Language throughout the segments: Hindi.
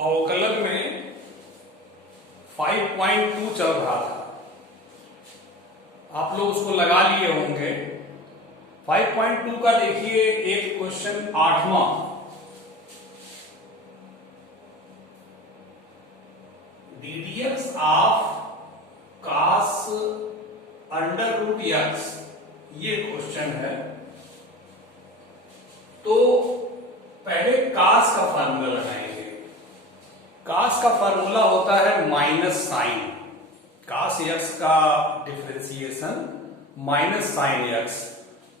अवकलन में 5.2 चल रहा था, आप लोग उसको लगा लिए होंगे। 5.2 का देखिए एक क्वेश्चन 8वां, ddx ऑफ cos √x, ये क्वेश्चन है। तो पहले cos का फार्मूला लगाएंगे। cos का फार्मूला होता है माइनस साइन, cos x का डिफरेंशिएशन माइनस साइन x,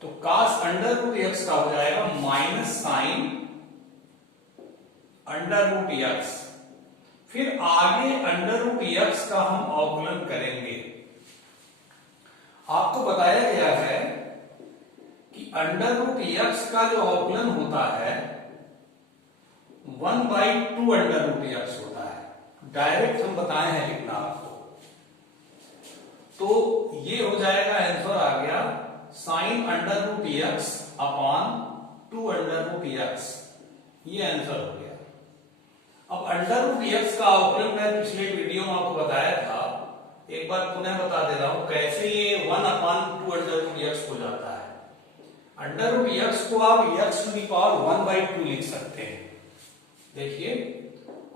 तो cos √x का हो जाएगा माइनस साइन √x। फिर आगे √x का हम अवकलन करेंगे। आपको बताया गया है कि √x का जो अवकलन होता है 1/2 √x होता है। डायरेक्ट हम बताए हैं लिखना आपको, तो ये हो जाएगा, आंसर आ गया साइन √x अपॉन 2 √x, ये आंसर हो गया। अब √x का अवकलन मैं पिछले वीडियो में आपको बताया था, एक बार पुनः बता दे रहा हूं कैसे ये 1/2 √x हो जाता है। √x को आप x⁻1/2 लिख सकते हैं, देखिए,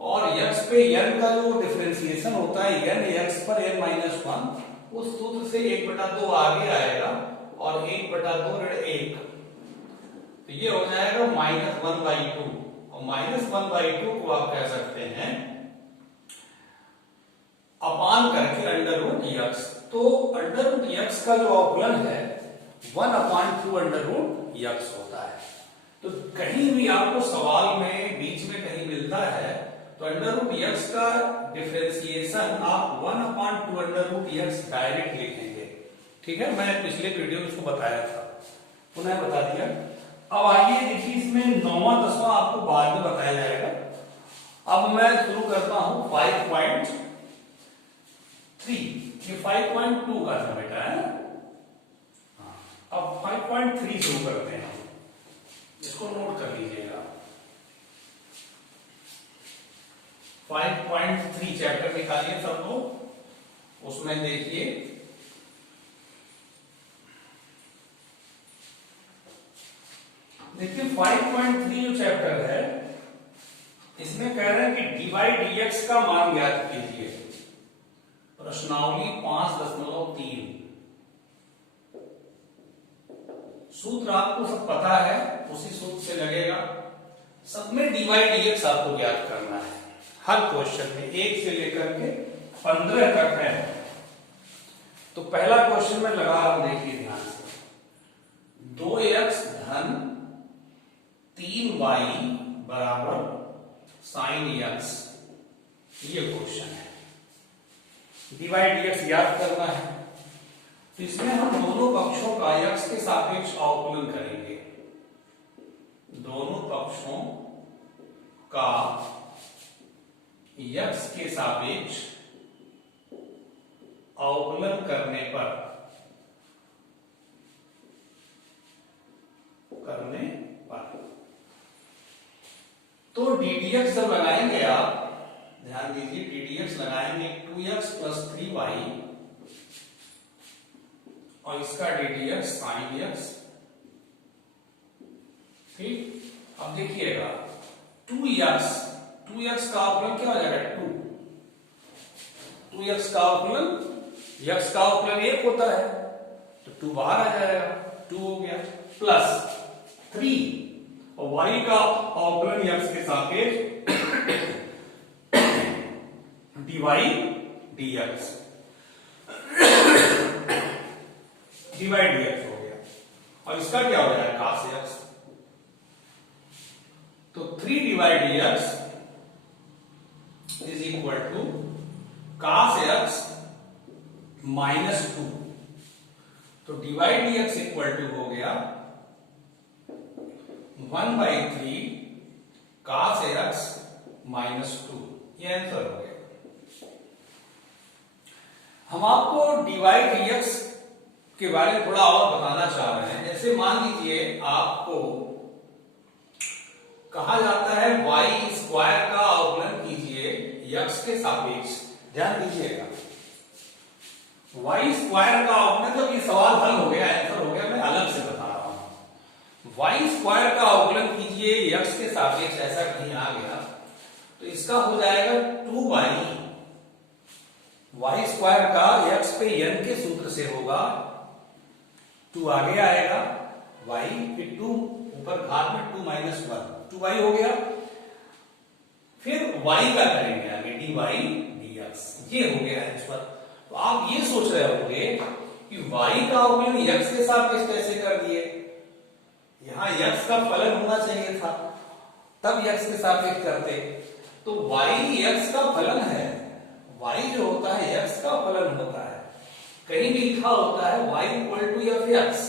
और x पे n का जो डिफरेंशिएशन होता है n x पर n-1, उस सूत्र से 1/2 आगे आएगा और 1/2 ऋण 1, तो ये हो जाएगा -1/2, और -1/2 को आप कह सकते हैं अपान करके √x। तो √x का जो अवकलन है 1/2 √x होता है। तो कहीं भी आपको सवाल में बीच में कहीं मिलता है तो √x का डिफरेंशिएशन आप 1/2 √x डायरेक्ट लिखेंगे। ठीक है, मैं पिछले वीडियो में इसको बताया था, पुनः बता दिया। अब आइए देखिए, इसमें 9वां 10वां आपको बाद में बताया जाएगा। अब मैं शुरू करता हूं 5.3, ये 5.2 का था बेटा है। अब 5.3 शुरू करते हैं, इसको नोट कर लीजिएगा। 5.3 चैप्टर निकालिए सब लोग, उसमें देखिए देखिए 5.3 जो चैप्टर है, इसमें कह रहे हैं कि dy/dx का मान ज्ञात कीजिए। प्रश्नावली 5.3, सूत्र आपको सब पता है, उसी सूत्र से लगेगा। सब में dy/dx आपको ज्ञात करना है, हर क्वेश्चन में 1 से लेकर के 15 तक है। तो पहला क्वेश्चन में लगा रहा हूं, देखिए ध्यान से, 2x धन 3y बराबर साइन x, ये क्वेश्चन है। dy/dx याद करना है, तो इसमें हम दोनों पक्षों का x के सापेक्ष अवकलन करेंगे। दोनों पक्षों का x के सापेक्ष अवकलन करने पर तो ddx जब लगाएंगे आप, ध्यान दीजिए, ddx लगाएंगे 2x + 3y, और इसका ddx sin x। ठीक, अब देखिएगा 2x का अवकलन क्या हो जाएगा, 2x का अवकलन, x का अवकलन 1 होता है, तो 2 बाहर आ जाएगा, 2 हो गया, प्लस 3 और y का अवकलन x के सापेक्ष dy/dx हो गया, और इसका क्या हो जाएगा, cos x। तो 3 dy/dx is equal to cos x -2, तो dy/dx इक्वल टू हो गया 1/3 cos x -2, ये आंसर हो गया। हम आपको dy/dx के बारे में थोड़ा और बताना चाह रहे हैं। जैसे मान लीजिए आपको कहा जाता है y² का अवकलन कीजिए x के सापेक्ष, ध्यान दीजिएगा, वाई स्क्वायर का मतलब ये सवाल हल हो गया, आंसर हो गया, मैं अलग से बता रहा हूं। वाई स्क्वायर का अवकलन कीजिए x के सापेक्ष, ऐसा कहीं आ गया तो इसका हो जाएगा 2y, वाई स्क्वायर का x पे n के सूत्र से होगा 2 आगे आएगा, y फिर 2 ऊपर घात में 2 माइनस 1, 2y हो गया। फिर y का करेंगे आगे dy dx, ये हो गया आंसर। तो आप ये सोच रहे होंगे कि y का अवकलन x के सापेक्ष कैसे कर दिए, यहां x का फलन होना चाहिए था तब x के सापेक्ष करते। तो y x का फलन है, y जो होता है x का फलन होता है, कहीं भी लिखा होता है y equal to f(x),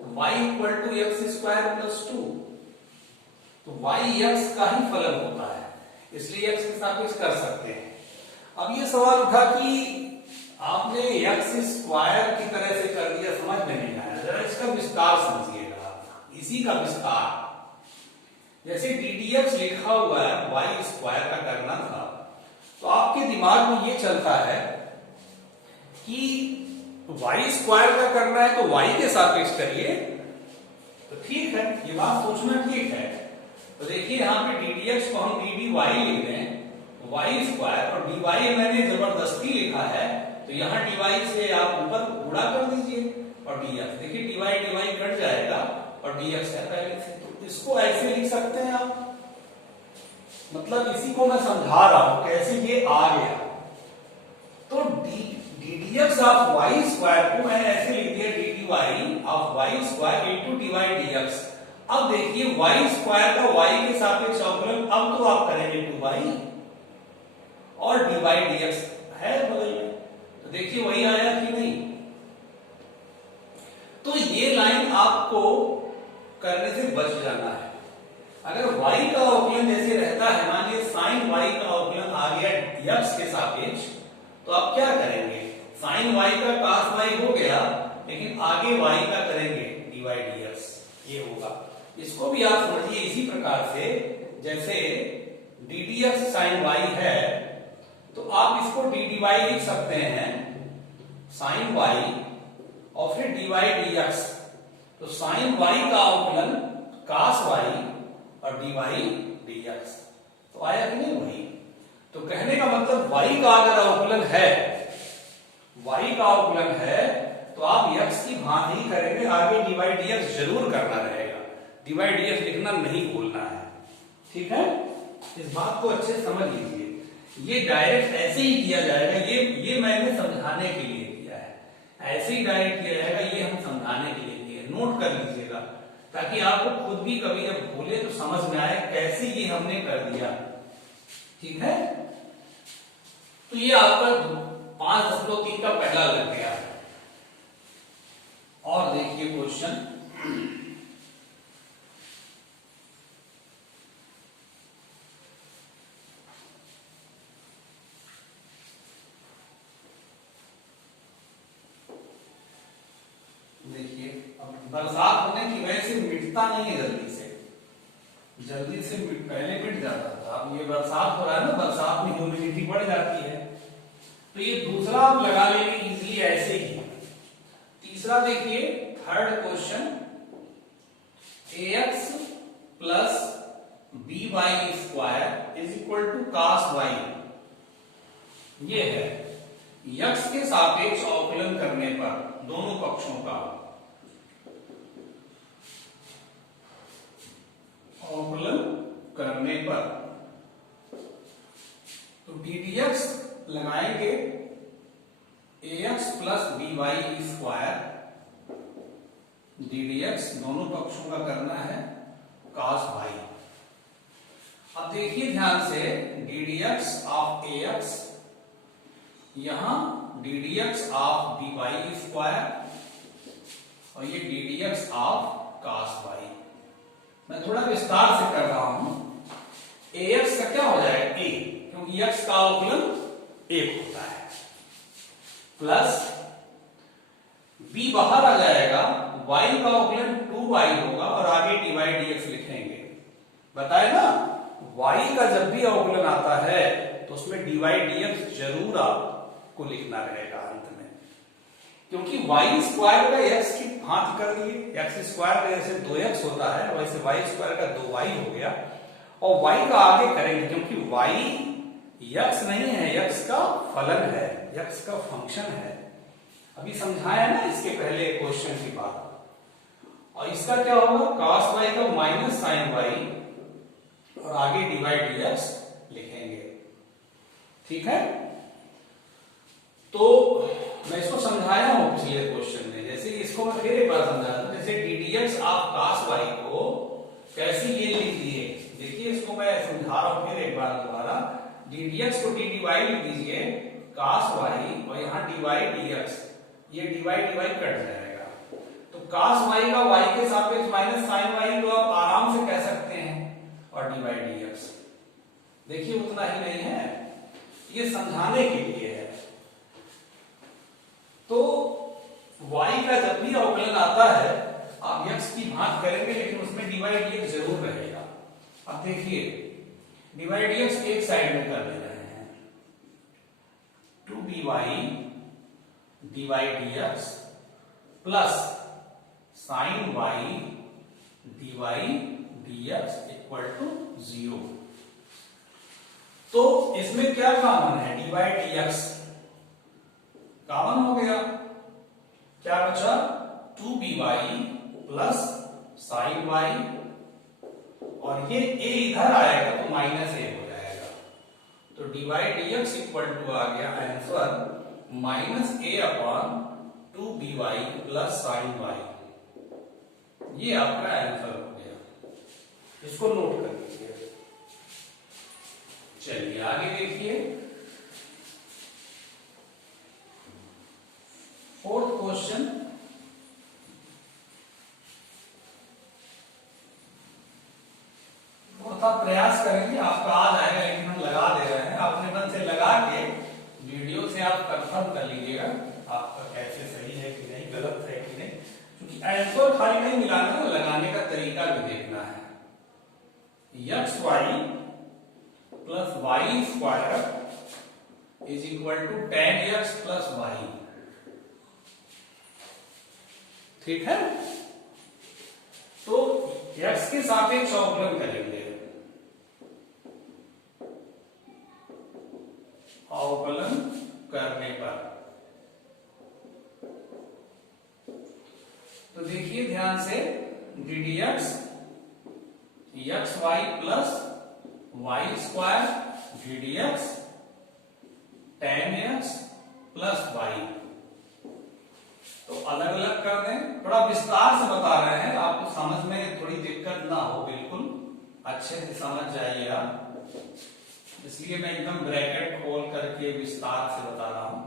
y equal to x square plus 2, तो y x का ही फलन होता है, इसलिए x के सापेक्ष कर सकते हैं। अब ये सवाल उठा कि आपने x स्क्वायर की तरह से कर दिया, समझ में नहीं आया, जरा इसका विस्तार समझिएगा, इसी का विस्तार। जैसे ddx लिखा हुआ है y स्क्वायर का करना था, तो आपके दिमाग में ये चलता है कि y स्क्वायर का करना है तो y के सापेक्ष करिए, तो ठीक है, ये बात सोचना ठीक है। तो देखिए यहाँ पे ddx को हम dd y लिख दें, y स्क्वायर, और dy मैंने जबरदस्ती लिखा है तो यहाँ dy से आप ऊपर गुणा कर दीजिए, और dx, देखिए dy कट जाएगा और dx है पहले से, तो इसको ऐसे लिख सकते हैं आप, मतलब इसी को मैं समझा रहा हूं कैसे ये आ गया। तो ddx ऑफ y स्क्वायर को मैंने ऐसे लिख दिया dy of y square into dy dx। अब देखिए y स्क्वायर का y के सापेक्ष अवकलन अब तो आप करेंगे 2y, और dy dx है बगल में, तो देखिए वही आया कि नहीं। तो ये लाइन आपको करने से बच जाना है। अगर y का अवकलन जैसे रहता है, मानिए sin y का अवकलन आ गया x के सापेक्ष, तो आप क्या करेंगे, sin y का cos y हो गया, लेकिन आगे y का करेंगे dy dx, ये होगा। इसको भी आप समझिए इसी प्रकार से, जैसे ddx sin y है तो आप इसको dd लिख सकते हैं sin y और फिर dy dx, तो sin y का अवकलन cos y और dy dx, तो आया कि नहीं वही। तो कहने का मतलब y का अगर अवकलन है, y का अवकलन है तो आप x की भांति ही करेंगे, आगे dy dx जरूर करना रहेगा, dy dx लिखना नहीं भूलना है, ठीक है। इस बात को अच्छे से समझ लीजिए, ये डायरेक्ट ऐसे ही किया जाएगा, ये मैंने समझाने के लिए किया है, ऐसे ही डायरेक्ट किया जाएगा, ये हम समझाने के लिए किया है, नोट कर लीजिएगा ताकि आपको खुद भी कभी जब भूले तो समझ में आए कैसे ये हमने कर दिया, ठीक है। तो ये आपका 5.3 का पहला लग गया। और देखिए क्वेश्चन, देखिए अब बरसात होने की वजह से मिटता नहीं है जल्दी से पहले मिट जाता था, अब ये बरसात हो रहा है ना, बरसात में ह्यूमिडिटी बढ़ जाती है, तो ये दूसरा आप लगा लेंगे इजीली ऐसे ही। तीसरा देखिए third question, ax plus by square is equal to cos y, ये है x के सापेक्ष अवकलन करने पर दोनों पक्षों का अवकलन करने पर, तो ddx लगाएंगे ax plus by square, ddx दोनों पक्षों का करना है cos y। अब देखिए ध्यान से ddx ऑफ ax, यहां ddx ऑफ dy स्क्वायर, और ये ddx ऑफ cos y। मैं थोड़ा विस्तार से कर रहा हूं, ax का क्या हो जाएगा a, क्योंकि x का अवकलन 1 होता है, प्लस b बाहर आ जाएगा, y का अवकलन 2y होगा और आगे dy dx लिखेंगे, बताए ना y का जब भी अवकलन आता है तो उसमें dy dx जरूर आपको लिखना रहेगा अंत में, क्योंकि y स्क्वायर का x की भांति कर दिए, x स्क्वायर का जैसे 2x होता है वैसे y स्क्वायर का 2y हो गया, और y का आगे करेंगे क्योंकि y x नहीं है, x का फलन है, x का फंक्शन है। अभी समझाया ना इसके पहले क्वेश्चन की बात। और इसका क्या होगा, cos y का माइनस साइन y और आगे dy dx लिखेंगे। ठीक है, तो मैं इसको समझाया हूं पिछले क्वेश्चन में, जैसे इसको मैं फिर एक बार समझा दूं। जैसे ddx आप cos y को कैसे ये लिख दिए, देखिए इसको मैं समझा रहा हूं फिर एक बार दोबारा। ddx को dy लिख दीजिए cos y और यहाँ dy dx, ये dy कट जाएगा, तो cos y का y के सापेक्ष माइनस sin y तो आप आराम से कह सकते हैं, और dy dx देखिए उतना ही नहीं है, ये समझाने के लिए है। तो y का जब भी अवकलन आता है आप x की भांति करेंगे, लेकिन उसमें dy dx जरूर रहेगा। अब देखिए dy dx एक साइड में कर दे रहे हैं, 2by dy dx plus sin y dy dx equal to 0। तो इसमें क्या कॉमन है, dy dx कॉमन हो गया, क्या बचा 2by प्लस sin y, और ये a इधर आएगा तो माइनस a हो जाएगा, तो dy dx इक्वल टू आ गया answer minus a upon 2by plus sin y। ये आपका आंसर हो गया, इसको नोट कर लीजिए। चलिए आगे देखिए, फोर्थ क्वेश्चन। थोड़ा प्रयास करेंगे, आपका आ जाएगा, लेकिन हम लगा दे रहे हैं, अपने मन से लगा के वीडियो से आप कंफर्म कर लीजिएगा आपका कैसे सही है कि नहीं, गलत है कि नहीं, क्योंकि आंसर खाली नहीं मिलाना है, लगाने का तरीका भी देखना है। xy plus y square is equal to tan x plus y। ठीक है, तो x के सापेक्ष अवकलन करेंगे, अवकलन करने पर तो देखिए ध्यान से ddx xy plus y square ddx tan x plus y, तो अलग अलग कर दें, थोड़ा विस्तार से बता रहे हैं, आपको समझ में थोड़ी दिक्कत ना हो, बिल्कुल अच्छे से समझ जाइए आप, इसलिए मैं एकदम ब्रैकेट खोल करके विस्तार से बता रहा हूं।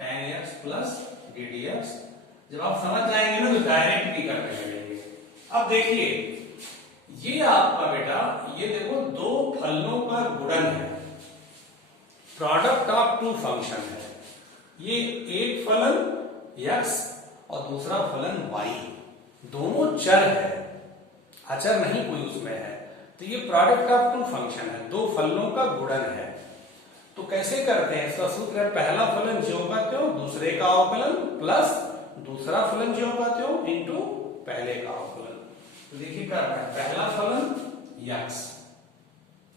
tan x प्लस ddx, जब आप समझ जाएंगे ना तो डायरेक्ट भी करने लगेंगे। अब देखिए ये आपका बेटा, ये देखो दो फलनों का गुणन है, प्रोडक्ट ऑफ टू फंक्शन है, ये एक फलन x और दूसरा फलन y, दोनों चर है, अचर नहीं कोई उसमें है, तो ये प्रोडक्ट ऑफ टू फंक्शन है, दो फलनों का गुणन है। तो कैसे करते हैं, इसका सूत्र है पहला फलन ज्यों का त्यों दूसरे का अवकलन प्लस दूसरा फलन ज्यों का त्यों इंटू पहले का अवकलन। तो देखिए कर रहे हैं, पहला फलन x,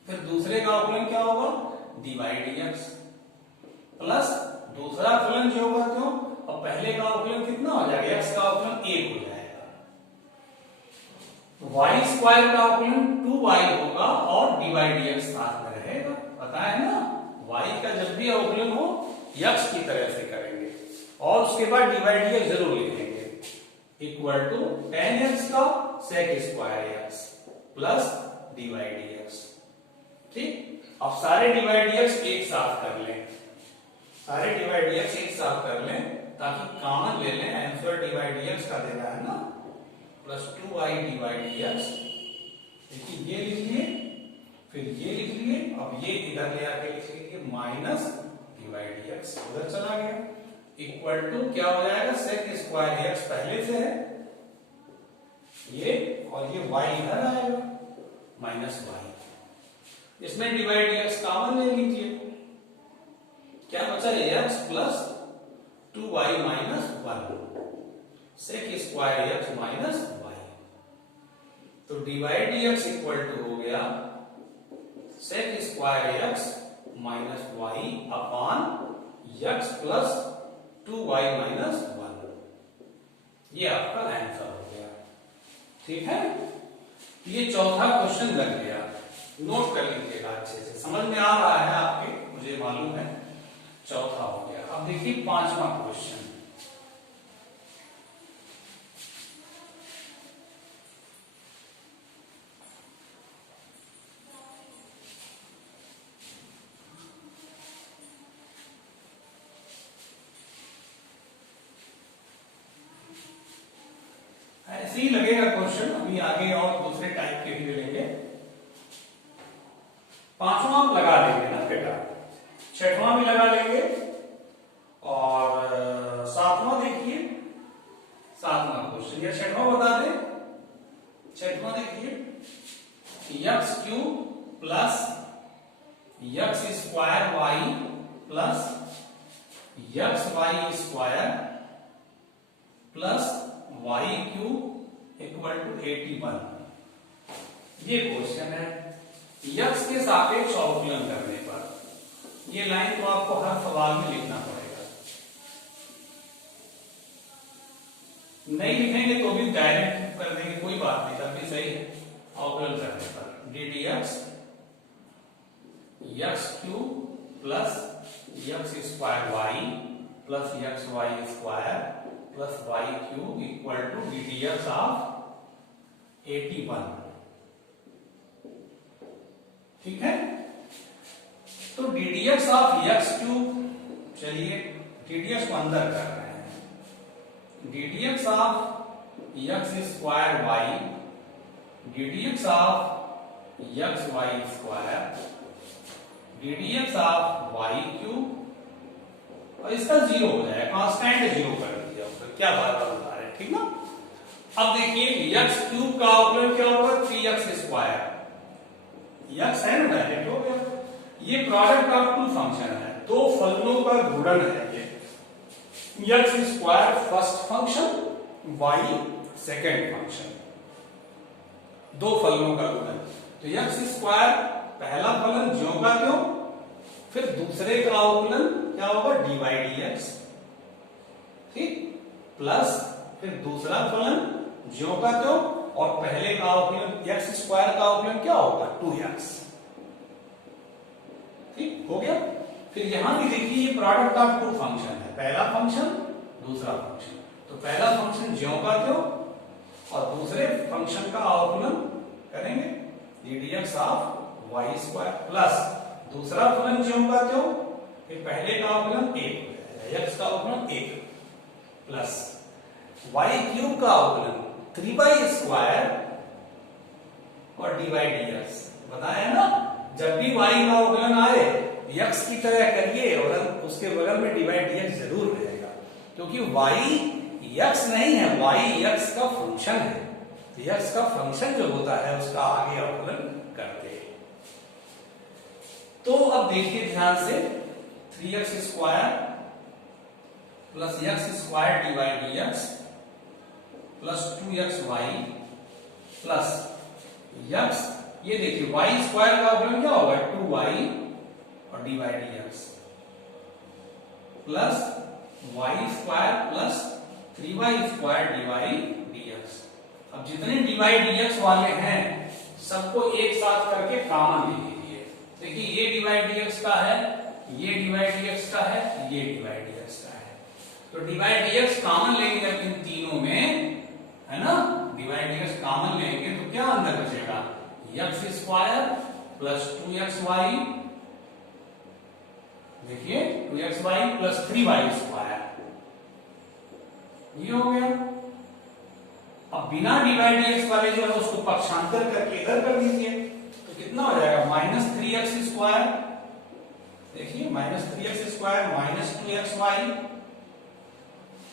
फिर दूसरे का अवकलन क्या होगा dy dx, प्लस दूसरा फलन ज्यों का त्यों, और पहले का अवकलन कितना हो जाएगा, x का अवकलन 1 हो जाएगा, y स्क्वायर का अवकलन 2y होगा और dy dx साथ में रहेगा। पता है ना, y का जब भी अवकलन हो x की तरह से करेंगे और उसके बाद dy dx जरूर लिखेंगे, इक्वल टू tan x का sec square x plus dy dx। ठीक, अब सारे dy dx एक साथ कर लें, सारे dy dx एक साथ कर लें ताकि कॉमन ले लें, आंसर dy dx का देना है ना, प्लस 2y dy dx। देखिए ये लिख लिए, फिर ये लिख लिए, अब ये इधर ले आके लिख लीजिए माइनस dy dx, उधर चला गया, इक्वल टू क्या हो जाएगा sec स्क्वायर x पहले से है ये, और ये y इधर आएगा माइनस y। इसमें डिवाइड एक्स कॉमन ले लीजिए, क्या बचा x plus 2y minus 1 sec square x minus y. तो डिवाइड एक्स इक्वल टू हो गया sec square x minus y upon x plus 2y minus 1। ये आपका आंसर हो गया। ठीक है, ये चौथा क्वेश्चन लग गया, नोट कर लीजिएगा अच्छे से, समझ में आ रहा है आपके, मुझे मालूम है। चौथा हो गया। अब देखिए पांचवा क्वेश्चन। ऐसे ही लगेगा क्वेश्चन, अभी आगे और दूसरे टाइप के भी लेंगे। पांचवा आप लगा लेंगे ना बेटा, छठवां भी लगा लेंगे, और सातवां देखिए, सातवां क्वेश्चन या छठवां बता दें। छठवां देखिए x cube plus x square y plus x y square plus y cube equal to 81। ये क्वेश्चन है यक्स के सापेक्ष अवकलन करने पर। ये लाइन तो आपको हर सवाल में लिखना पड़ेगा, नहीं लिखेंगे तो भी डायरेक्ट कर देंगे, कोई बात नहीं, तब भी सही है। अवकलन करने पर d d x x cube plus x square y plus x y square plus y cube equal to d d x of 81। ठीक है, तो d d x of x cube, चलिए डी डी एक्स को अंदर कर रहे हैं, d d x of x square y d d x of x y square d d x of y cube, और इसका जीरो हो जाएगा, कांस्टेंट जीरो कर दिया उसका, क्या बार बार बता रहे हैं। ठीक ना, अब देखिए एक्स क्यूब का अवकलन क्या होगा, 3x स्क्वायर, एक्स है ना, डायरेक्ट हो गया। ये प्रोडक्ट ऑफ टू फंक्शन है, दो फलनों का गुणन है ये, x square first function y second function, दो फलनों का गुणन। तो एक्स स्क्वायर पहला फलन ज्यों का त्यों, फिर दूसरे का अवकलन क्या होगा डी बाई डी एक्स, ठीक, प्लस फिर दूसरा फलन ज्यों का त्यों, और पहले का अवकलन एक्स स्क्वायर का अवकलन क्या होगा 2x। ठीक हो गया। फिर यहां भी देखिए ये प्रोडक्ट ऑफ टू फंक्शन है, पहला फंक्शन दूसरा फंक्शन, तो पहला फंक्शन ज्यों का त्यों और दूसरे फंक्शन का अवकलन करेंगे d d x of y square plus दूसरा फलन ज्यों का त्यों, फिर पहले का अवकलन 1 हो जाएगा, एक्स का अवकलन 1 प्लस वाई क्यूब का अवकलन 3y स्क्वायर और डी बाई डी एक्स। बताया ना, जब भी y का अवकलन आए x की तरह करिए और उसके बगल में डी बाई डी एक्स जरूर रहेगा, क्योंकि y x नहीं है, y x का फंक्शन है, x का फंक्शन जो होता है उसका आगे अवकलन करते हैं। तो अब देखिए ध्यान से 3x square plus x square D by D x plus 2xy plus x, ये देखिए y स्क्वायर का अवकलन क्या होगा 2y और D by D x plus y square plus 3y square D by D x. अब जितने डी बाई डी एक्स वाले हैं सबको एक साथ करके कॉमन ले लीजिए। देखिए ये डी बाई डी एक्स का है, ये डी बाई डी एक्स का है, ये डी बाई डी एक्स का है, तो D by D x common लेंगे जब इन तीनों में, है ना, डिवाइड डी एक्स कॉमन लेंगे तो क्या अंदर बचेगा एक्स स्क्वायर प्लस 2xy, देखिए 2xy प्लस 3y स्क्वायर, ये हो गया। अब बिना डिवाइड डी एक्स वाले जो है उसको पक्षांतर करके इधर कर दीजिए, तो कितना हो जाएगा माइनस 3x स्क्वायर, देखिए minus 3x square minus 2xy,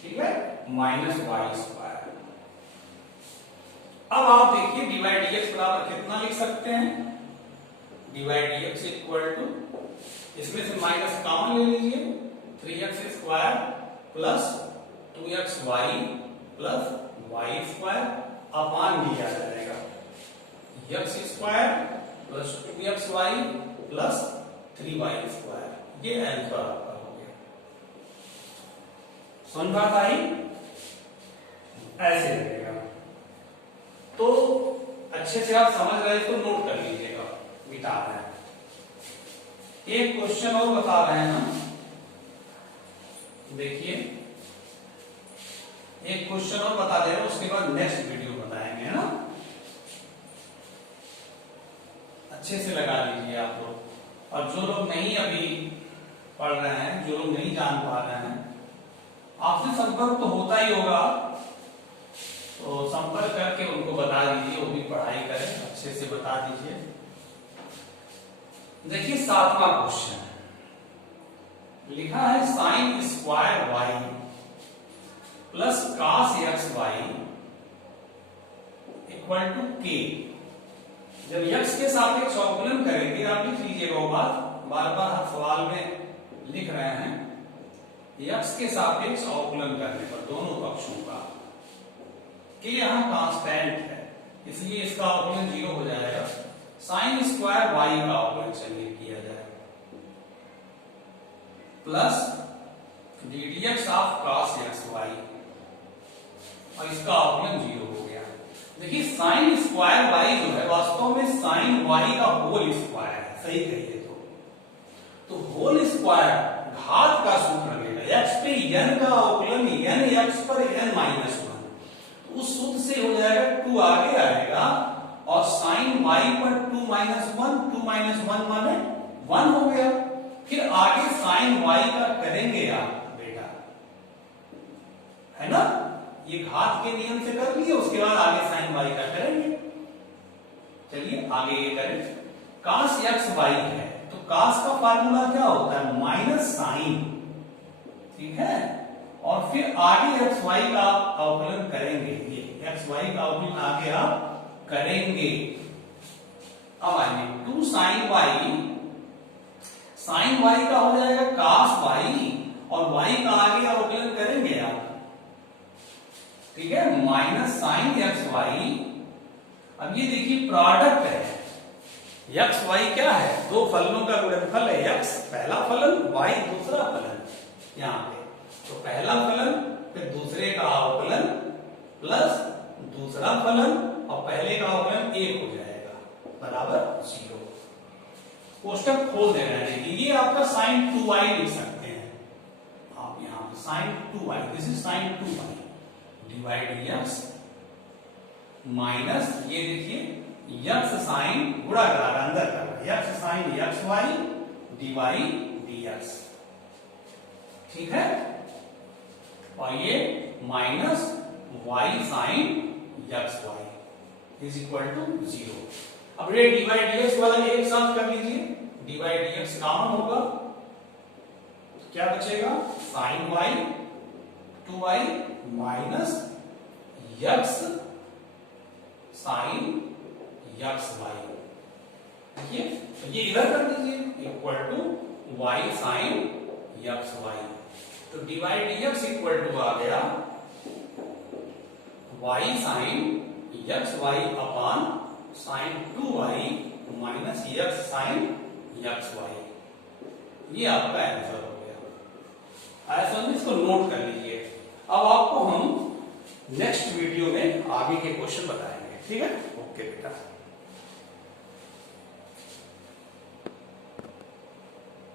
ठीक है, माइनस वाई स्क्वायर। अब आप देखिए डी बाई डी एक्स बराबर कितना लिख सकते हैं, डिवाइड dx इक्वल टू, इसमें से माइनस कॉमन ले लीजिए, 3x स्क्वायर प्लस 2xy प्लस y स्क्वायर अपान डी आ जाएगा x square plus 2xy plus 3y square. ये आंसर आपका हो गया। समझ बात आई? ऐसे लगेगा। तो अच्छे से आप समझ रहे तो नोट कर लीजिएगा, मिटा रहे हैं। एक क्वेश्चन और बता रहे हैं हम, देखिए एक क्वेश्चन और बता दे रहे हैं, उसके बाद नेक्स्ट वीडियो बताएंगे, है ना। अच्छे से लगा लीजिए आप लोग। और जो लोग नहीं अभी पढ़ रहे हैं, जो लोग नहीं जान पा रहे हैं, आपसे संपर्क तो होता ही होगा, तो संपर्क करके उनको बता दीजिए, वो भी पढ़ाई करें, अच्छे से बता दीजिए। देखिए 7वां क्वेश्चन लिखा है sine square y plus cos x y equal to k. जब x के सापेक्ष अवकलन करेंगे, आप लिख लीजिएगा वो बात, बार बार हर सवाल में लिख रहे हैं, x के सापेक्ष अवकलन करने पर दोनों पक्षों का, के यहाँ कांस्टेंट है इसलिए इसका अवकलन 0 हो जाएगा। साइन स्क्वायर y का अवकलन चलिए किया जाए, plus ddx of cos x y, और इसका अवकलन 0 हो गया। देखिए साइन स्क्वायर y जो है वास्तव में साइन y का होल स्क्वायर है, सही कहिए तो होल स्क्वायर घात का सूत्र लगेगा, x पे n का अवकलन n x पर n माइनस 1, उस सूत्र से हो जाएगा 2 आगे आएगा, और साइन y पर 2 माइनस 1, 2 माइनस 1 माने 1 हो गया। फिर आगे साइन y का करेंगे आप बेटा, है ना, ये घात के नियम से कर लिए, उसके बाद आगे साइन y का करेंगे। चलिए आगे ये करें, cos एक्स वाई है तो cos का फार्मूला क्या होता है, माइनस साइन, ठीक है, और फिर आगे एक्स वाई का अवकलन करेंगे, ये एक्स वाई का अवकलन आगे आप करेंगे। अब आइए 2 साइन वाई, साइन वाई का हो जाएगा cos वाई, और वाई का आगे अवकलन करेंगे आप, ठीक है, माइनस साइन एक्स वाई। अब ये देखिए प्रोडक्ट है, एक्स वाई क्या है, दो फलनों का गुणनफल है, एक्स पहला फलन, वाई दूसरा फलन, यहाँ पे तो पहला फलन फिर दूसरे का अवकलन प्लस दूसरा फलन, और पहले का अवकलन 1 हो जाएगा बराबर 0। कोष्टक खोल दे रहे हैं, ये आपका साइन 2y लिख सकते हैं आप, यहाँ पे sine 2y, this is sine 2y divide x minus, ये देखिए x साइन गुणा करा अंदर कर, x sine x y divide dx, ठीक है, और ये minus y sine x y is equal to 0। अब ये डिवाइड dx वाला एक साथ कर लीजिए, डिवाइड dx कॉमन होगा, क्या बचेगा, sine y 2y minus x sine x y, देखिए ये इधर कर दीजिए, equal to y sine x y, तो डिवाइड dx इक्वल टू आ गया y sine x y upon sine 2y minus x sine x y. ये आपका आंसर हो गया। ऐसा इसको नोट कर लीजिए। अब आपको हम नेक्स्ट वीडियो में आगे के क्वेश्चन बताएंगे, ठीक है, ओके बेटा।